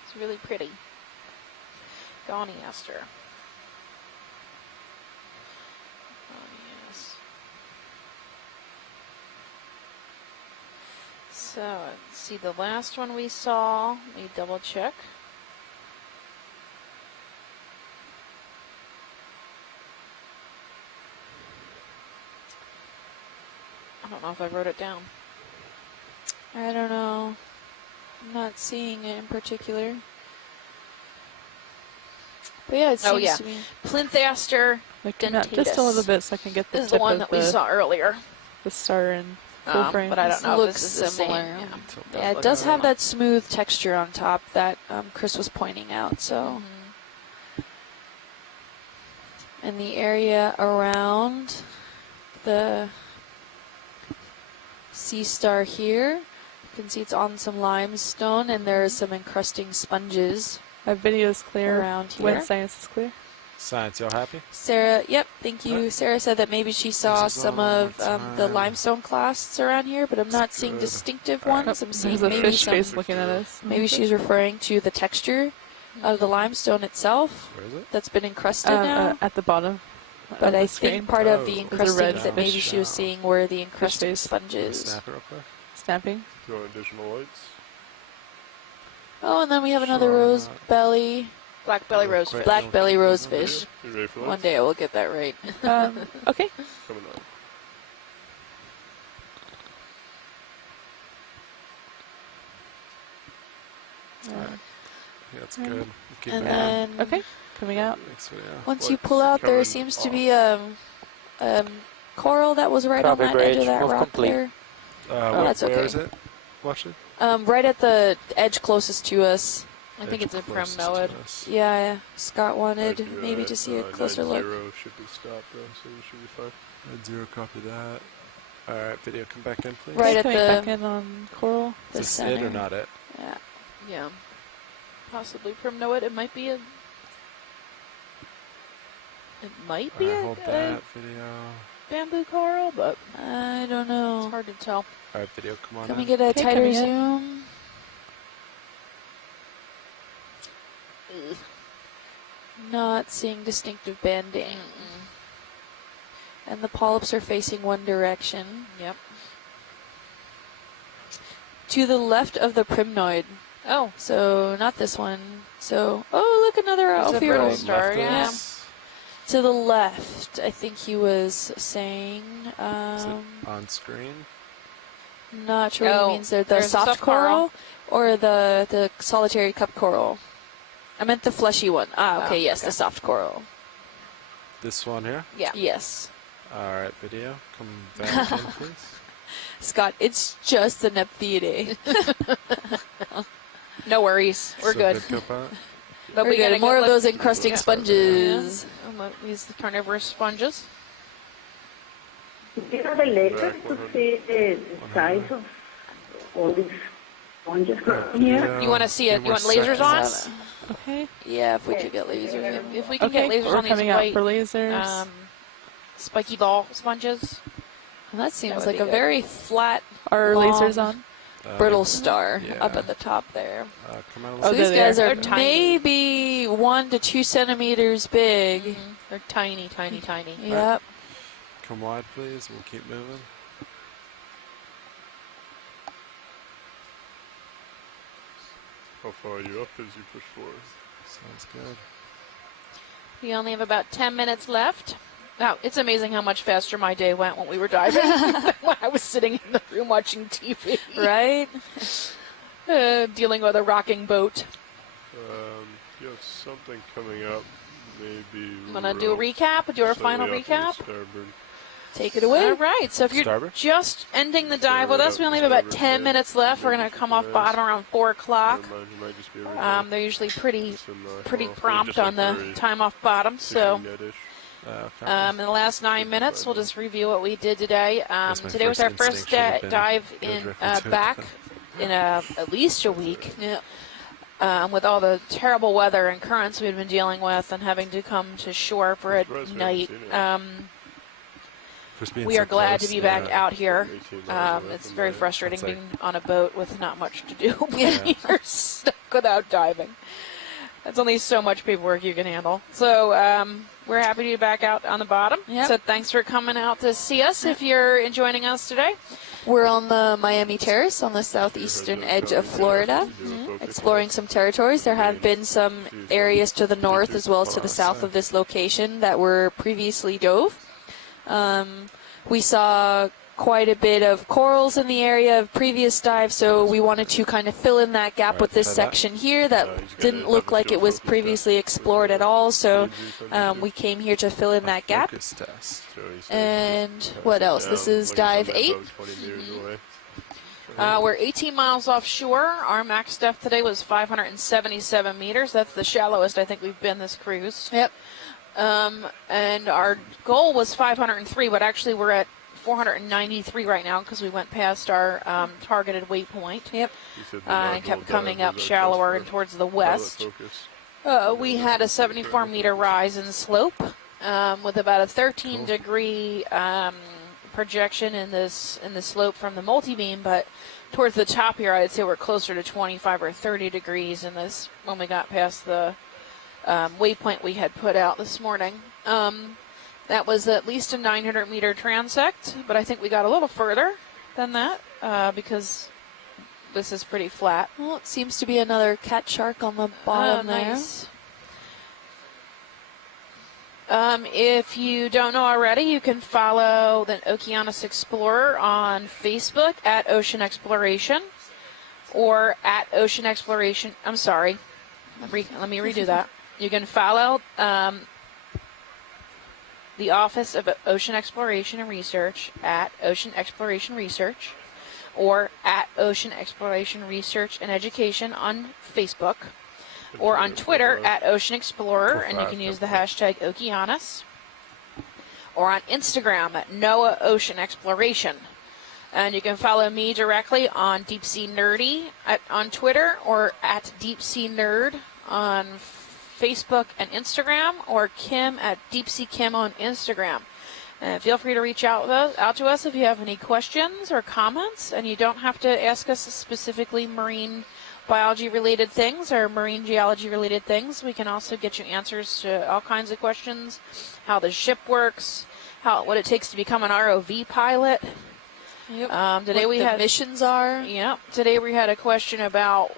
It's really pretty. Goni ester. Yes. So, let's see the last one we saw. Let me double check. I don't know if I wrote it down. I don't know. I'm not seeing it in particular. But yeah, it seems Oh, yeah. to be... Plinth aster. Like, come out just a little bit so I can get the This is the tip one of that we saw earlier. the star in full frame. But I don't This know if looks this is the similar. same. Yeah. Tilt Yeah, that it does button. have that smooth texture on top that Chris was pointing out, so... And the area around the sea star here, you can see it's on some limestone, and there are some encrusting sponges My video's clear. around When here. science is clear. Science, y'all happy? Sarah, yep, thank you. Huh? Sarah said that maybe she saw This is some all of my the time. limestone clasts around here, but I'm not seeing good. distinctive All right. ones. I'm seeing There's a maybe fish some. face looking at us. Maybe she's referring to the texture of the limestone itself Where is it? that's been encrusted now. At the bottom. But of the I screen. think part of Oh. the There's a encrustings red that maybe fish she was down. seeing were the encrusting face. Can we sponges. snap it real quick? Snapping. Throw additional lights. Oh, and then we have another Sure, rose not. belly, Black belly Real rosefish. quick. black belly rosefish. You ready for One lights? day I will get that right. Okay. Coming on. Yeah, that's good. Keep And it on. then Okay. Coming out. Next video. once you Lights pull out, there coming seems to off. be coral that was right on Traffic that edge of rage, that move rock complete. there. Where that's okay. is it? Watch it. Right at the edge closest to us. I think it's a Closest to primnoid. us. Yeah, Scott wanted Right, maybe to see a closer look. 9-0 should be stopped though, so you should be fine. Red 0, copy that. Alright, video, come back in, please. Right at Coming the- back in on coral. The Is this center. it or not it? Yeah. Yeah. Possibly primnoid. It might be a. It might be Alright, a, hold a that video. bamboo coral, but I don't it's know. hard to tell. Alright, video, come on Can in. we get a Okay, tighter coming in. zoom? Not seeing distinctive banding. And the polyps are facing one direction. Yep. To the left of the primnoid. Oh, So, not this one. So, oh, look, another There's a brittle Ophiuroid. star, Left of yeah. us. To the left, I think he was saying. Is it on screen? Not sure what Oh, he means there. The there's a soft soft coral or the solitary cup coral? I meant the fleshy one. Ah, okay, Oh, yes, okay. the soft coral. This one here? yeah. Yes. Alright, video, come back in, please. Scott, it's just the Nephthyidae. No worries. We're So good. Copilot? But We're we good. gotta More go of look- those encrusting Yeah. sponges. These the turnover sponges. Do you have a laser to see the size of all these sponges here? You want to see it? You want lasers on? Okay. Yeah, if we could get lasers. If we can Okay, get lasers we're on these coming out white for lasers. spiky ball sponges. Well, that seems would like be a good. very flat, Are long, lasers on? brittle star yeah. up at the top there. Come out a So Oh, little these they're guys there. are They're tiny. maybe 1 to 2 centimeters big. They're tiny, tiny, tiny. Yep. Come wide, please. We'll keep moving. How far are you up as you push forward? Sounds good. We only have about 10 minutes left. Now, it's amazing how much faster my day went when we were diving than when I was sitting in the room watching TV. Right? Dealing with a rocking boat. You have something coming up. Maybe. I'm going to do a recap, do our final Slightly off to recap. the starboard. Take it away. All right, so if you're Starboard? just ending the dive with Starboard us, we up, only have about starboard 10 head. minutes left. We're going to come off bottom around 4 o'clock. Never mind, you might just be able They're usually pretty well, prompt just like on the very time off bottom. So fishing net-ish. in the last 9 minutes, we'll just review what we did today. That's my Today was first our first instinct, should have been dive go in directly to it. back in at least a week. Yeah. With all the terrible weather and currents we've been dealing with and having to come to shore for a Surprised we night. haven't seen it. First being We so are glad to close, be back yeah. out here. 18 miles away It's from very Miami. frustrating That's like- being on a boat with not much to do. Yeah. You're stuck without diving. That's only so much paperwork you can handle. So we're happy to be back out on the bottom. Yep. So thanks for coming out to see us if you're joining us today. We're on the Miami Terrace on the southeastern edge of Florida, exploring some territories. There have been some areas to the north as well as to the south of this location that were previously dove. We saw quite a bit of corals in the area of previous dives, so we wanted to kind of fill in that gap with this try that. section here that didn't look like it was previously explored at all, so we came here to fill in that gap. Focus test. And what else? This is dive 8. We're 18 miles offshore. Our max depth today was 577 meters. That's the shallowest I think we've been this cruise. Yep. And our goal was 503, but actually we're at 493 right now because we went past our targeted waypoint. Yep. And kept coming up shallower and towards the west. We had a 74-meter rise in slope with about a 13-degree projection in the slope from the multi-beam, but towards the top here, I'd say we're closer to 25 or 30 degrees in this when we got past the waypoint we had put out this morning. That was at least a 900-meter transect, but I think we got a little further than that because this is pretty flat. Well, it seems to be another cat shark on the bottom there. Nice. If you don't know already, you can follow the Okeanos Explorer on Facebook at Ocean Exploration or at Ocean Exploration. I'm sorry. Let me redo that. You can follow the Office of Ocean Exploration and Research at Ocean Exploration Research or at Ocean Exploration Research and Education on Facebook or on Twitter at Ocean Explorer, and you can use the hashtag Okeanos, or on Instagram at NOAA Ocean Exploration. And you can follow me directly on Deep Sea Nerdy on Twitter or at Deep Sea Nerd on Facebook and Instagram, or Kim at Deep Sea Kim on Instagram. And feel free to reach out to us if you have any questions or comments, and you don't have to ask us specifically marine biology related things or marine geology related things. We can also get you answers to all kinds of questions, how the ship works, what it takes to become an ROV pilot. Yep. Today what we the had missions are. Yep. Today we had a question about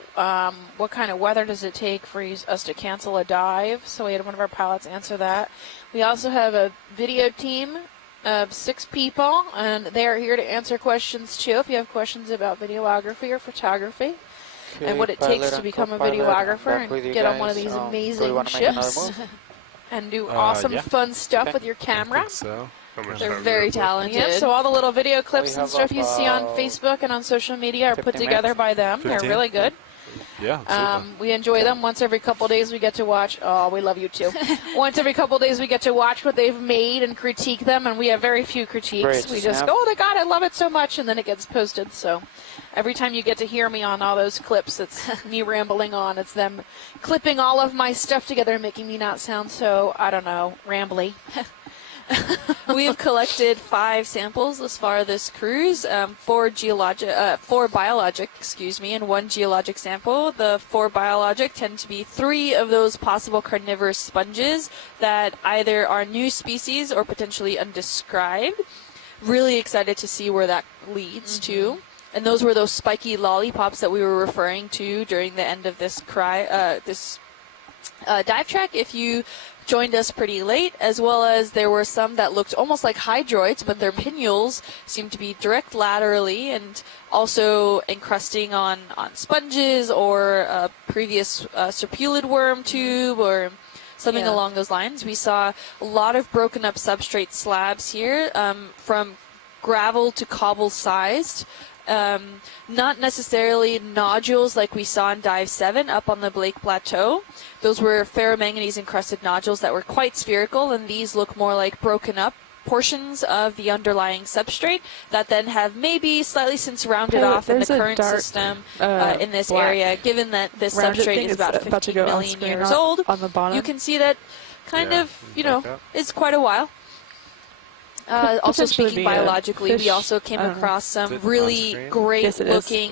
what kind of weather does it take for us to cancel a dive. So we had one of our pilots answer that. We also have a video team of 6 people, and they are here to answer questions too. If you have questions about videography or photography, and what it takes to become a videographer and get on one of these amazing ships and do awesome, fun stuff with your camera. So. They're very talented. Yep, so all the little video clips and stuff you see on Facebook and on social media are put together by them. They're really good. Yeah. We enjoy them. Once every couple days we get to watch. Oh, we love you too. Once every couple days we get to watch what they've made and critique them, and we have very few critiques. Great. We just go, oh my God, I love it so much, and then it gets posted. So every time you get to hear me on all those clips, it's me rambling on. It's them clipping all of my stuff together and making me not sound so, I don't know, rambly. We have collected 5 samples thus far this cruise, 4 biologic, and 1 geologic sample. The 4 biologic tend to be 3 of those possible carnivorous sponges that either are new species or potentially undescribed. Really excited to see where that leads to. And those were those spiky lollipops that we were referring to during the end of this dive track. If you joined us pretty late, as well as there were some that looked almost like hydroids, but their pinnules seemed to be direct laterally and also encrusting on sponges or a previous serpulid worm tube or something along those lines. We saw a lot of broken up substrate slabs here, from gravel to cobble sized. Not necessarily nodules like we saw in Dive 7 up on the Blake Plateau. Those were ferromanganese encrusted nodules that were quite spherical, and these look more like broken up portions of the underlying substrate that then have maybe slightly since rounded off in the current system in this area. Given that this substrate is about 15 million years old, on the bottom. you can see that kind of, it's quite a while. Also speaking biologically, we also came across some really great-looking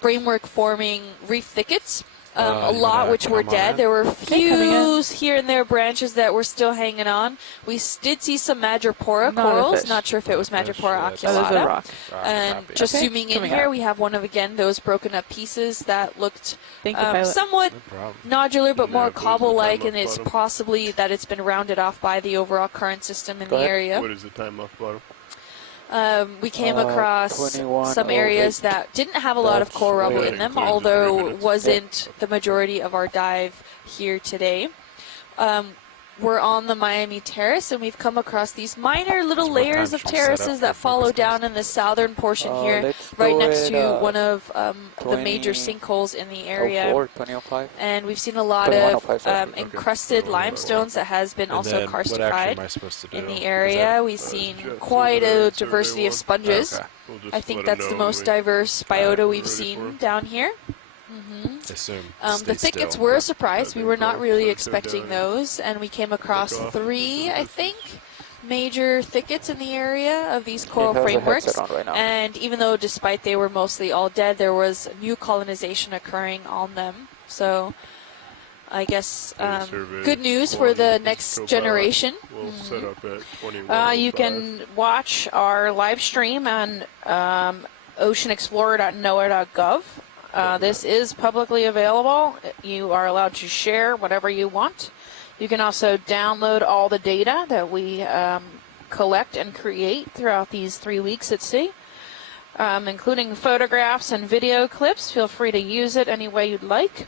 framework-forming reef thickets. A lot which were dead. There were a few here and there branches that were still hanging on. We did see some madrepora corals. Not sure if it was madrepora oculata. And just zooming in here, we have one of, again, those broken up pieces that looked somewhat nodular but more cobble-like, and it's possibly that it's been rounded off by the overall current system in the area. What is the time off bottom? We came across some areas that didn't have a lot of coral rubble in them, although it wasn't the majority of our dive here today. We're on the Miami Terrace, and we've come across these minor little layers of terraces that follow down in the southern portion here, right next to one of the major sinkholes in the area. And we've seen a lot of encrusted limestones that has been also karstified in the area. We've seen quite a diversity of sponges. I think that's the most diverse biota we've seen down here. The thickets were a surprise. We were not really expecting those, and we came across 3, I think, major thickets in the area of these coral frameworks. And even though despite they were mostly all dead, there was new colonization occurring on them. So I guess good news for the next generation. We'll set up at 21:05. You can watch our live stream on oceanexplorer.noaa.gov. This is publicly available. You are allowed to share whatever you want. You can also download all the data that we collect and create throughout these 3 weeks at sea, including photographs and video clips. Feel free to use it any way you'd like.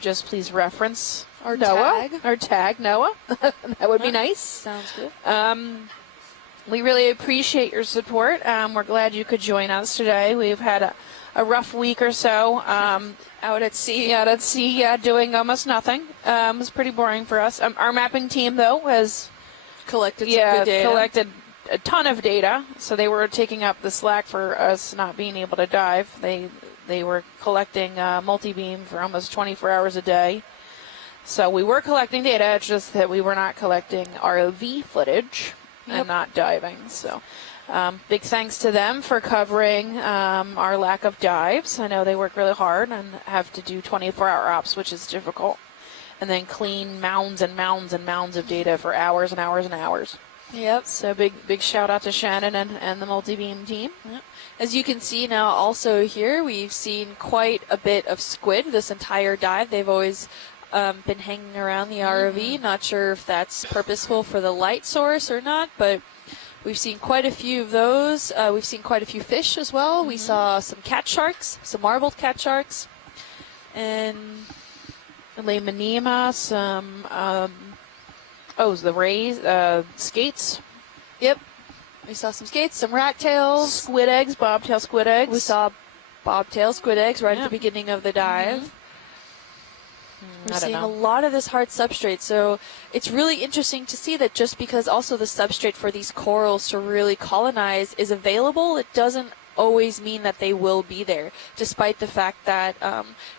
Just please reference our NOAA, or tag NOAA. That would be nice. Sounds good. We really appreciate your support. We're glad you could join us today. We've had a rough week or so out at sea. Doing almost nothing. It was pretty boring for us. Our mapping team, though, has collected some good data. Collected a ton of data, so they were taking up the slack for us not being able to dive. They were collecting multi-beam for almost 24 hours a day. So we were collecting data, it's just that we were not collecting ROV footage and not diving. So big thanks to them for covering our lack of dives. I know they work really hard and have to do 24-hour ops, which is difficult, and then clean mounds and mounds and mounds of data for hours and hours and hours. Yep. So big shout out to Shannon and the multi-beam team. Yep. As you can see now also here, we've seen quite a bit of squid this entire dive. They've always been hanging around the ROV. Not sure if that's purposeful for the light source or not, but we've seen quite a few of those. We've seen quite a few fish as well. We saw some cat sharks, some marbled cat sharks, and Lemonema, some the rays, skates. Yep. We saw some skates, some rat tails, squid eggs, bobtail squid eggs. We saw bobtail squid eggs right Yeah. at the beginning of the dive. We're I don't seeing a know. lot of this hard substrate, so it's really interesting to see that just because also the substrate for these corals to really colonize is available, it doesn't always mean that they will be there, despite the fact that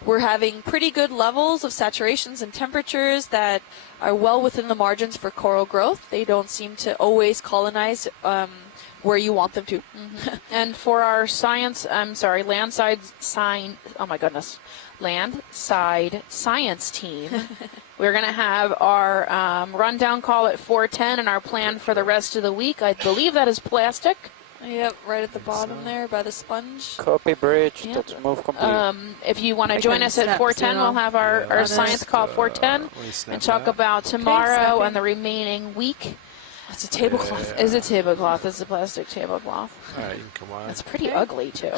we're having pretty good levels of saturations and temperatures that are well within the margins for coral growth. They don't seem to always colonize where you want them to. And for our landside science team, we're going to have our rundown call at 4:10 and our plan for the rest of the week. I believe that is plastic. Yep, right at the bottom there by the sponge. Copy bridge. Yep. Let's move complete. If you want to I join can us at snap 4:10, zero. we'll have our Yeah, science call at 4:10 let me snap and talk that. about tomorrow snapping. and the remaining week. It's a tablecloth. Is a tablecloth. It's a plastic tablecloth. All right, you can come on. It's pretty ugly, too.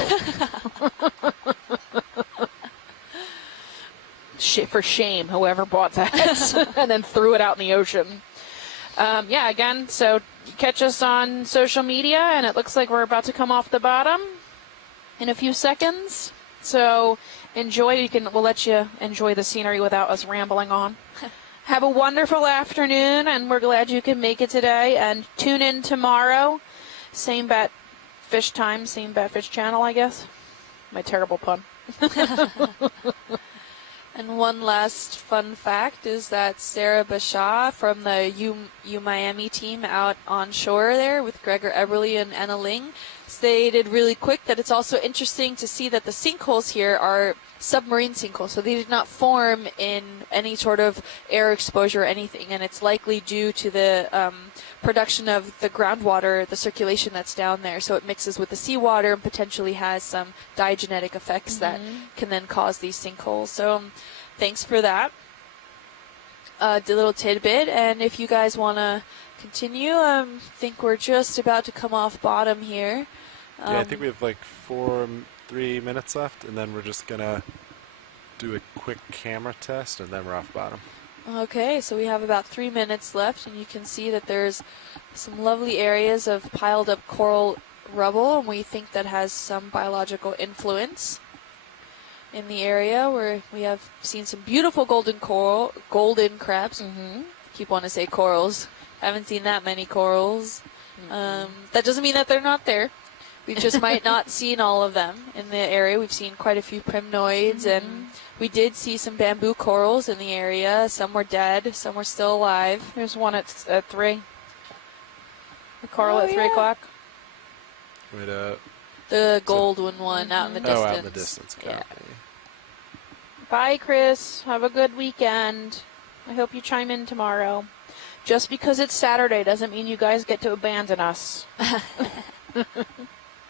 For shame, whoever bought that and then threw it out in the ocean. Again, so catch us on social media, and it looks like we're about to come off the bottom in a few seconds. So enjoy. We'll let you enjoy the scenery without us rambling on. Have a wonderful afternoon, and we're glad you could make it today. And tune in tomorrow. Same bat fish time, same bat fish channel, I guess. My terrible pun. And one last fun fact is that Sarah Bashaw from the U Miami team out on shore there with Gregor Eberle and Anna Ling stated really quick that it's also interesting to see that the sinkholes here are submarine sinkholes, so they did not form in any sort of air exposure or anything, and it's likely due to the production of the groundwater, the circulation that's down there, so it mixes with the seawater and potentially has some diagenetic effects that can then cause these sinkholes. So thanks for that little tidbit, and if you guys want to continue, I think we're just about to come off bottom here. Yeah, I think we have like 3 minutes left, and then we're just gonna do a quick camera test, and then we're off bottom. Okay, so we have about 3 minutes left, and you can see that there's some lovely areas of piled up coral rubble, and we think that has some biological influence in the area where we have seen some beautiful golden crabs. Keep wanting to say corals. Haven't seen that many corals. That doesn't mean that they're not there. We just might not seen all of them in the area. We've seen quite a few primnoids, and we did see some bamboo corals in the area. Some were dead, some were still alive. There's one at 3. The coral at 3 o'clock. Wait, The golden one out in the distance. oh, out in the distance. Yeah. Copy. Bye, Chris. Have a good weekend. I hope you chime in tomorrow. Just because it's Saturday doesn't mean you guys get to abandon us.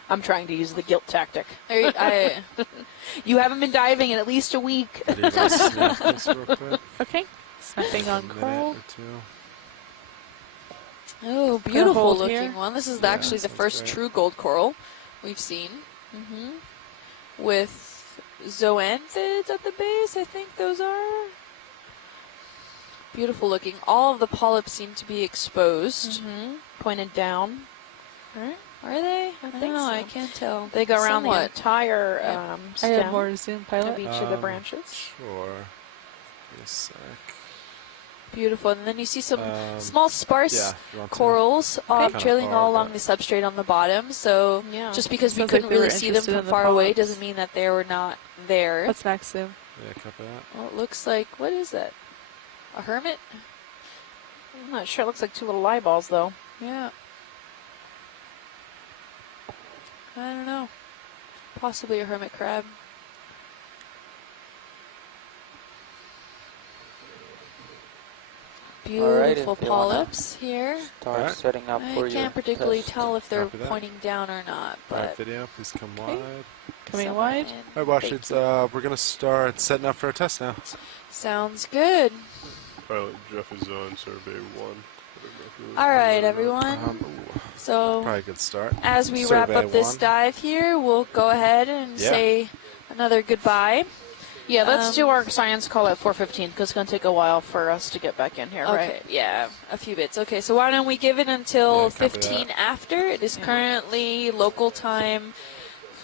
I'm trying to use the guilt tactic. You haven't been diving in at least a week. Can you guys snap this real quick? Okay. Snapping on A minute coral. or two. Oh, beautiful hold looking here. one. This is Yeah, actually the sounds first great. true gold coral we've seen. With zoanthids at the base, I think those are. Beautiful looking. All of the polyps seem to be exposed. Pointed down. Are they? I think don't know. so. I can't tell. They go around the Somewhat. entire I stem have more to zoom of pilot. each of the branches. Sure. Give me a sec. Beautiful. And then you see some small Yeah, sparse if you want to. corals Kinda trailing far, all along but- the substrate on the bottom. So Yeah. just because we Sounds like couldn't they were really see them interested from in the far away polyps. doesn't mean that they were not there. Let's max zoom. Yeah, copy that. Well, it looks like, what is that? A hermit? I'm not sure. It looks like 2 little eyeballs, though. Yeah. I don't know. Possibly a hermit crab. Alright, Beautiful if you wanna polyps here. Start Alright. setting up I for you. can't particularly tell if they're Copy that. pointing down or not, Alright, but video, please come wide. Coming somewhere wide. in. Alright, Washington, we're going to start setting up for a test now. Sounds good. Pilot Jeff is on survey 1. All right, everyone. Ooh, So probably a good start. as we wrap Survey up this 1. dive here, we'll go ahead and Yeah. say another goodbye. Yeah, let's do our science call at 4:15 because it's going to take a while for us to get back in here, Okay, right? yeah, a few bits. Okay, so why don't we give it until Yeah, copy 15 that. after? It is currently local time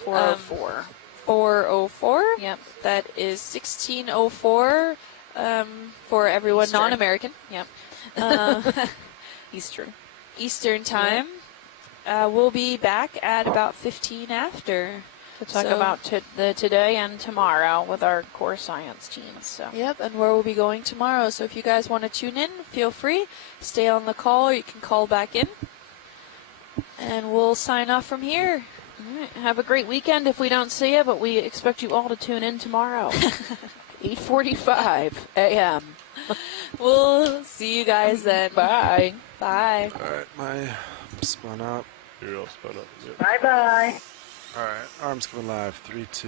4:04. 404. Yep. That is 1604 for everyone Eastern. non-American. Yep. Eastern. Eastern time. We'll be back at about 15 after. To talk about the today and tomorrow with our core science teams. So. Yep, and where we'll be going tomorrow. So if you guys want to tune in, feel free. Stay on the call, or you can call back in. And we'll sign off from here. All right. Have a great weekend if we don't see you, but we expect you all to tune in tomorrow. 8:45 a.m. We'll see you guys then. Bye. Bye. All right, my spun up. You're all spun up. Yep. Bye-bye. All right, arms coming live. 3, 2.